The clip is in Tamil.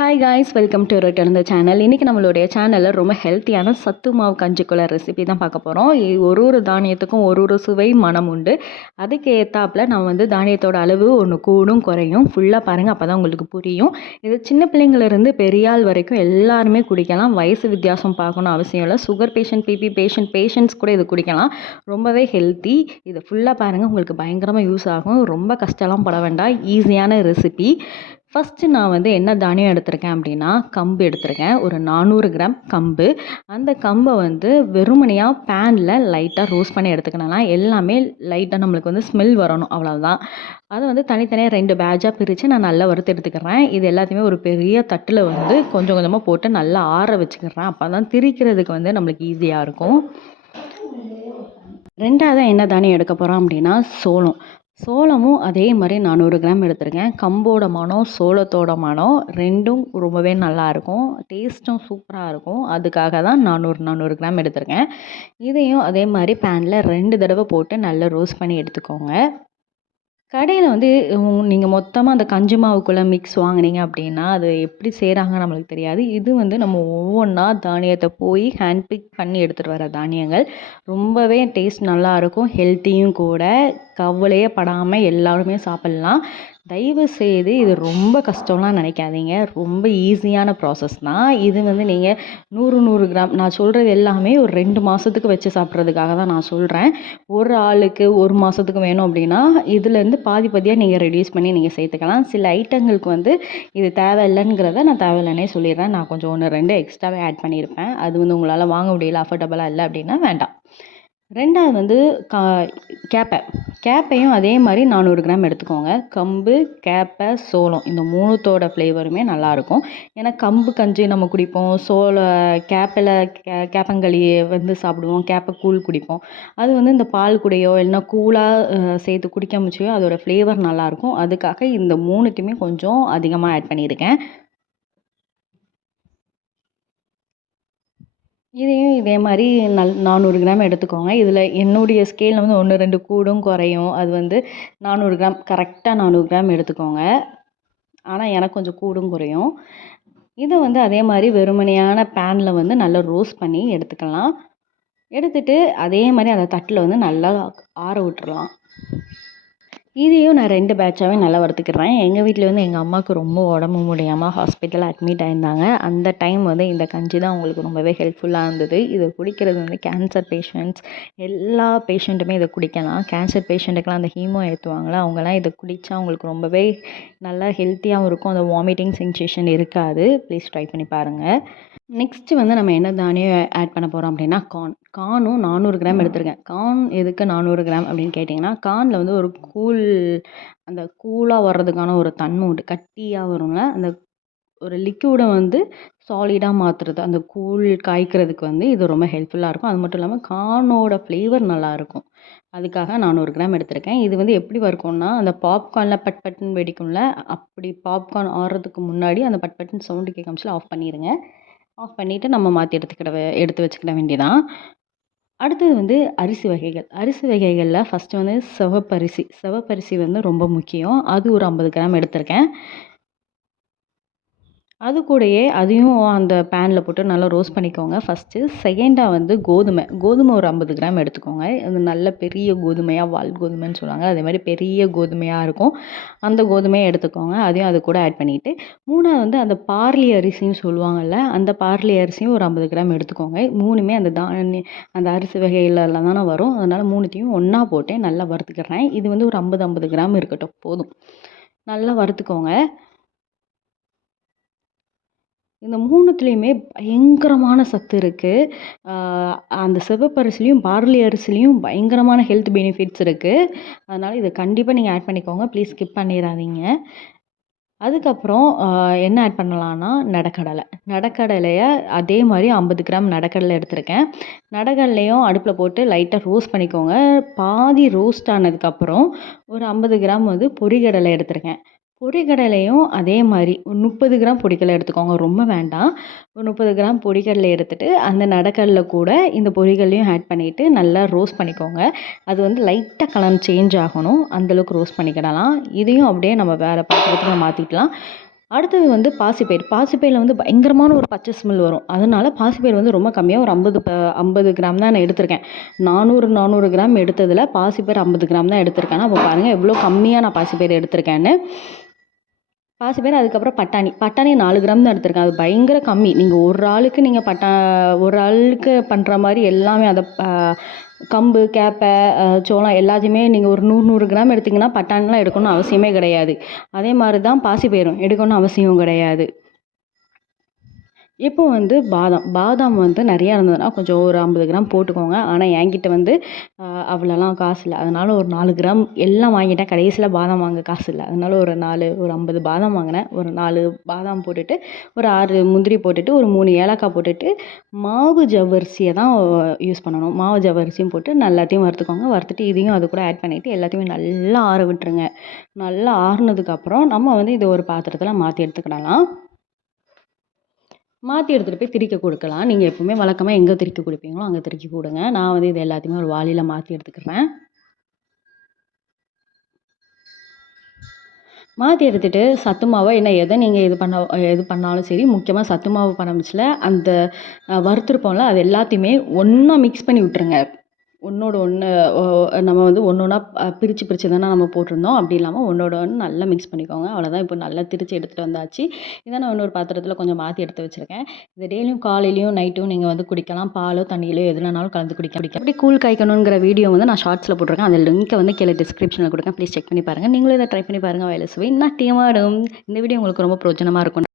Hi guys, welcome to Uruttu Ulunthu channel. இன்றைக்கி நம்மளுடைய சேனலில் ரொம்ப ஹெல்த்தியான சத்து மாவு கஞ்சிக்குள்ள ரெசிபி தான் பார்க்க போகிறோம். ஒரு தானியத்துக்கும் ஒரு சுவை மனம் உண்டு. அதுக்கு ஏற்றாப்புல நம்ம தானியத்தோட அளவு ஒன்று கூடும் குறையும். ஃபுல்லாக பாருங்கள், அப்போ தான் உங்களுக்கு புரியும். இது சின்ன பிள்ளைங்களிருந்து பெரியாள் வரைக்கும் எல்லாருமே குடிக்கலாம். வயசு வித்தியாசம் பார்க்கணும் அவசியம் இல்லை. சுகர் பேஷண்ட், பிபி பேஷண்ட்ஸ் கூட இது குடிக்கலாம். ரொம்பவே ஹெல்த்தி. இதை ஃபுல்லாக பாருங்கள், உங்களுக்கு பயங்கரமாக யூஸ் ஆகும். ரொம்ப கஷ்டம்லாம் பட வேண்டாம், ஈஸியான ரெசிபி. ஃபஸ்ட்டு நான் என்ன தானியம் எடுத்திருக்கேன் அப்படின்னா, கம்பு எடுத்திருக்கேன். ஒரு 400 கிராம் கம்பு. அந்த கம்பை வெறுமனையாக பேனில் லைட்டாக ரோஸ்ட் பண்ணி எடுத்துக்கணும். எல்லாமே லைட்டாக நம்மளுக்கு ஸ்மெல் வரணும், அவ்வளோதான். அதை தனித்தனியாக 2 பேட்சாக பிரித்து நான் நல்லா வறுத்து எடுத்துக்கிறேன். இது எல்லாத்தையுமே ஒரு பெரிய தட்டில் கொஞ்சம் கொஞ்சமாக போட்டு நல்லா ஆற வச்சுக்கிறேன். அப்போ தான் திரிக்கிறதுக்கு நம்மளுக்கு ஈஸியாக இருக்கும். ரெண்டாவதாக என்ன தானியம் எடுக்க போகிறோம் அப்படின்னா, சோளமும் அதே மாதிரி 400 கிராம் எடுத்திருக்கேன். கம்போட மனம், சோளத்தோட மனம் ரெண்டும் ரொம்பவே நல்லாயிருக்கும். டேஸ்ட்டும் சூப்பராக இருக்கும். அதுக்காக தான் 400 கிராம் எடுத்திருக்கேன். இதையும் அதே மாதிரி பேனில் 2 தடவை போட்டு நல்லா ரோஸ்ட் பண்ணி எடுத்துக்கோங்க. கடையில் நீங்கள் மொத்தமாக அந்த கஞ்சி மாவுக்குள்ளே மிக்ஸ் வாங்கினீங்க அப்படின்னா, அது எப்படி செய்கிறாங்கன்னு நம்மளுக்கு தெரியாது. இது நம்ம ஒவ்வொன்றா தானியத்தை போய் ஹேண்ட் பிக் பண்ணி எடுத்துகிட்டு வர தானியங்கள். ரொம்பவே டேஸ்ட் நல்லாயிருக்கும், ஹெல்த்தியும் கூட. கவலையே படாமல் எல்லாருமே சாப்பிட்லாம். தயவு செய்து இது ரொம்ப கஷ்டம்லாம் நினைக்காதீங்க. ரொம்ப ஈஸியான ப்ராசஸ் தான். இது நீங்கள் 100 கிராம் நான் சொல்கிறது எல்லாமே ஒரு 2 மாதத்துக்கு வச்சு சாப்பிட்றதுக்காக தான் நான் சொல்கிறேன். ஒரு ஆளுக்கு 1 மாதத்துக்கு வேணும் அப்படின்னா இதுலேருந்து பாதியாக நீங்கள் ரெடியூஸ் பண்ணி நீங்கள் சேர்த்துக்கலாம். சில ஐட்டங்களுக்கு இது தேவையில்லைங்கிறத நான் தேவையில்லைன்னே சொல்லிடுறேன். நான் கொஞ்சம் 1, 2 எக்ஸ்ட்ராவே ஆட் பண்ணியிருப்பேன். அது உங்களால் வாங்க முடியல, அஃபோர்டபுளாக இல்லை அப்படின்னா வேண்டாம். ரெண்டாவது கேப்பையும் அதே மாதிரி 400 கிராம் எடுத்துக்கோங்க. கம்பு, கேப்பை, சோளம் இந்த 3த்தோட ஃப்ளேவருமே நல்லாயிருக்கும். ஏன்னா கம்பு கஞ்சி நம்ம குடிப்போம், கேப்பில் கேப்பங்களி சாப்பிடுவோம், கேப்பை கூழ் குடிப்போம். அது இந்த பால் கூடையோ இல்லைன்னா கூழாக சேர்த்து குடிக்க முடிச்சோ அதோட ஃப்ளேவர் நல்லாயிருக்கும். அதுக்காக இந்த 3த்தையுமே கொஞ்சம் அதிகமாக ஆட் பண்ணியிருக்கேன். இதையும் இதே மாதிரி 400 கிராம் எடுத்துக்கோங்க. இதில் என்னுடைய ஸ்கேலில் 1, 2 கூடும் குறையும். அது 400 கிராம் கரெக்டாக 400 கிராம் எடுத்துக்கோங்க. ஆனால் எனக்கு கொஞ்சம் கூடும் குறையும். இதை அதே மாதிரி வெறுமனையான பேனில் நல்லா ரோஸ்ட் பண்ணி எடுத்துக்கலாம். எடுத்துட்டு அதே மாதிரி அந்த தட்டில் நல்லா ஆற விட்டுறலாம். இதையும் நான் 2 பேட்சாகவே நல்லா வறுத்துக்கிறேன். எங்கள் வீட்டில் எங்கள் அம்மாவுக்கு ரொம்ப உடம்பு முடியாமல் ஹாஸ்பிட்டலில் அட்மிட் ஆயிருந்தாங்க. அந்த டைம் இந்த கஞ்சி தான் அவங்களுக்கு ரொம்பவே ஹெல்ப்ஃபுல்லாக இருந்தது. இதை குடிக்கிறது கேன்சர் பேஷண்ட்ஸ் எல்லா பேஷண்ட்டுமே இதை குடிக்கலாம். கேன்சர் பேஷண்ட்டுக்கெலாம் அந்த ஹீமோ ஏற்றுவாங்களா, அவங்களாம் இதை குடித்தா அவங்களுக்கு ரொம்பவே நல்லா ஹெல்த்தியாகவும் இருக்கும். அந்த வாமிட்டிங் சென்சேஷன் இருக்காது. ப்ளீஸ் ட்ரை பண்ணி பாருங்கள். நெக்ஸ்ட்டு நம்ம என்ன தானியம் ஆட் பண்ண போகிறோம் அப்படின்னா, கார்னும் 400 கிராம் எடுத்திருக்கேன். கார்ன் எதுக்கு 400 கிராம் அப்படின்னு கேட்டிங்கன்னா, கார்னில் ஒரு அந்த கூலாக வர்றதுக்கான ஒரு தன்மை உண்டு. கட்டியாக வருங்க. அந்த ஒரு லிக்யூடை சாலிடாக மாற்றுறது, அந்த கூழ் காய்க்கிறதுக்கு இது ரொம்ப ஹெல்ப்ஃபுல்லாக இருக்கும். அது மட்டும் இல்லாமல் கார்னோட ஃப்ளேவர் நல்லாயிருக்கும். அதுக்காக 400 கிராம் எடுத்திருக்கேன். இது எப்படி வறுக்கும்னா, அந்த பாப்கார்னில் பட் பட்டுன்னு வெடிக்கும்ல, அப்படி பாப்கார்ன் ஆடுறதுக்கு முன்னாடி அந்த பட் பட்டுன்னு சவுண்டு கேட்காமச்சில் ஆஃப் பண்ணிடுங்க. ஆஃப் பண்ணிவிட்டு நம்ம மாற்றி எடுத்து வச்சுக்கிட வேண்டியதான். அடுத்தது அரிசி வகைகளில் ஃபஸ்ட்டு சிவப்பரிசி ரொம்ப முக்கியம். அது ஒரு 50 கிராம் எடுத்திருக்கேன். அது கூடயே அதையும் அந்த பேனில் போட்டு நல்லா ரோஸ்ட் பண்ணிக்கோங்க ஃபஸ்ட்டு. செகண்டாக கோதுமை ஒரு 50 கிராம் எடுத்துக்கோங்க. அது நல்ல பெரிய கோதுமையாக, வால் கோதுமைன்னு சொல்லுவாங்க, அதே மாதிரி பெரிய கோதுமையாக இருக்கும். அந்த கோதுமையை எடுத்துக்கோங்க. அதையும் அது கூட ஆட் பண்ணிவிட்டு, மூணாவது அந்த பார்லி அரிசின்னு சொல்லுவாங்கள்ல, அந்த பார்லி அரிசியும் ஒரு 50 கிராம் எடுத்துக்கோங்க. மூணுமே அந்த அரிசி வகையில் தானே வரும். அதனால் 3த்தையும் ஒன்றா போட்டு நல்லா வறுத்துக்கிறேன். இது ஒரு 50 கிராம் இருக்கட்டும், போதும். நல்லா வறுத்துக்கோங்க. இந்த 3த்துலேயுமே பயங்கரமான சத்து இருக்குது. அந்த சிவப்பரிசிலையும் பார்லி அரிசிலையும் பயங்கரமான ஹெல்த் பெனிஃபிட்ஸ் இருக்குது. அதனால் இதை கண்டிப்பாக நீங்கள் ஆட் பண்ணிக்கோங்க. ப்ளீஸ் ஸ்கிப் பண்ணிடாதீங்க. அதுக்கப்புறம் என்ன ஆட் பண்ணலான்னா, நடக்கடலையை அதே மாதிரி 50 கிராம் நடக்கடலை எடுத்திருக்கேன். நடக்கடலையும் அடுப்பில் போட்டு லைட்டாக ரோஸ்ட் பண்ணிக்கோங்க. பாதி ரோஸ்ட் ஆனதுக்கப்புறம் ஒரு 50 கிராம் பொரிகடலை எடுத்திருக்கேன். பொரிகடலையும் அதே மாதிரி ஒரு 30 கிராம் பொரிகடலை எடுத்துக்கோங்க, ரொம்ப வேண்டாம். ஒரு 30 கிராம் பொரிகடலை எடுத்துகிட்டு அந்த நடக்கடலை கூட இந்த பொரிகடலையும் ஆட் பண்ணிவிட்டு நல்லா ரோஸ்ட் பண்ணிக்கோங்க. அது லைட்டாக கலர் சேஞ்ச் ஆகணும், அந்தளவுக்கு ரோஸ்ட் பண்ணிக்கிடலாம். இதையும் அப்படியே நம்ம வேறு பாத்திரத்தில் மாற்றிக்கலாம். அடுத்தது வந்து பாசிப்பயிறு. பாசிப்பயிறில் வந்து பயங்கரமான ஒரு பச்சை ஸ்மெல் வரும். அதனால பாசிப்பயிறு வந்து ரொம்ப கம்மியாக ஒரு 50 கிராம் தான் நான் எடுத்திருக்கேன். 400 கிராம் எடுத்ததில் பாசிப்பயிறு 50 கிராம் தான் எடுத்திருக்கேன். அப்போ பாருங்கள் எவ்வளோ கம்மியாக நான் பாசிப்பயிறு எடுத்திருக்கேன்னு. பாசிப்பயிறு அதுக்கப்புறம் பட்டாணி 4 கிராம் தான் எடுத்திருக்கேன். அது பயங்கர கம்மி. நீங்கள் ஒரு ஆளுக்கு பண்ணுற மாதிரி எல்லாமே அதை கம்பு, கேப்பை, சோளம் எல்லாத்தையுமே நீங்கள் ஒரு 100 கிராம் எடுத்திங்கன்னா பட்டாணிலாம் எடுக்கணும்னு அவசியமே கிடையாது. அதே மாதிரி தான் பாசிப்பயிறும் எடுக்கணும்னு அவசியம் கிடையாது. இப்போ வந்து பாதாம் வந்து நிறையா இருந்ததுன்னா கொஞ்சம் ஒரு 50 கிராம் போட்டுக்கோங்க. ஆனால் என்கிட்ட வந்து அவ்வளோலாம் காசு இல்லை. அதனால் ஒரு 4 கிராம் எல்லாம் வாங்கிட்டேன். கடைசியில் பாதாம் வாங்க காசு இல்லை. அதனால் ஒரு 50 பாதாம் வாங்கினேன். ஒரு 4 பாதாம் போட்டுட்டு, ஒரு 6 முந்திரி போட்டுட்டு, ஒரு 3 ஏலக்காய் போட்டுட்டு, மாவு ஜவ்வரிசியை தான் யூஸ் பண்ணணும். மாவு ஜவ்வரிசியும் போட்டு எல்லாத்தையும் வறுத்துக்கோங்க. வறுத்துட்டு இதையும் அது கூட ஆட் பண்ணிவிட்டு எல்லாத்தையுமே நல்லா ஆற விட்டுருங்க. நல்லா ஆறுனதுக்கப்புறம் நம்ம வந்து இதை ஒரு பாத்திரத்தில் மாற்றி எடுத்துக்கிடலாம். மாற்றி எடுத்துகிட்டு போய் திரிக்க கொடுக்கலாம். நீங்கள் எப்பவுமே வழக்கமாக எங்கே திரிக்க கொடுப்பீங்களோ அங்கே திரிக்க கொடுங்க. நான் வந்து இது எல்லாத்தையுமே ஒரு வாளியில் மாற்றி எடுத்துக்கிறேன். மாற்றி எடுத்துகிட்டு சத்து மாவை எதை நீங்கள் இது பண்ணாலும் சரி, முக்கியமாக சத்து மாவு பரம்பிச்சில் அந்த வறுத்துருப்போம்ல அது எல்லாத்தையுமே ஒன்றா மிக்ஸ் பண்ணி விட்டுருங்க. ஒன்றோட ஒன்று நம்ம வந்து ஒன்றா பிரித்து தானே நம்ம போட்டிருந்தோம். அப்படி இல்லாமல் ஒன்றோட ஒன்று நல்லா மிக்ஸ் பண்ணிக்கோங்க. அவ்வளோதான். இப்போ நல்லா திரித்து எடுத்துகிட்டு வந்தாச்சு. இதை நான் இன்னொரு பாத்திரத்தில் கொஞ்சம் மாற்றி எடுத்து வச்சுருக்கேன். இதை டெய்லியும் காலையிலையும் நைட்டும் நீங்கள் வந்து குடிக்கலாம். பாலோ தண்ணியிலோ எதுலனாலும் கலந்து குடிக்க. எப்படி கூழ் காய்க்கணுங்கிற வீடியோ வந்து நான் ஷார்ட்ஸில் போட்டிருக்கேன். அந்த லிங்க்கை வந்து கீழே டிஸ்கிரிப்ஷனில் கொடுக்கேன். ப்ளீஸ் செக் பண்ணி பாருங்கள். நீங்களும் இதை ட்ரை பண்ணி பாருங்கள். வயலு சுவை நாட்டியமாடும். இந்த வீடியோ உங்களுக்கு ரொம்ப பிரோஜனமாக இருக்கும்.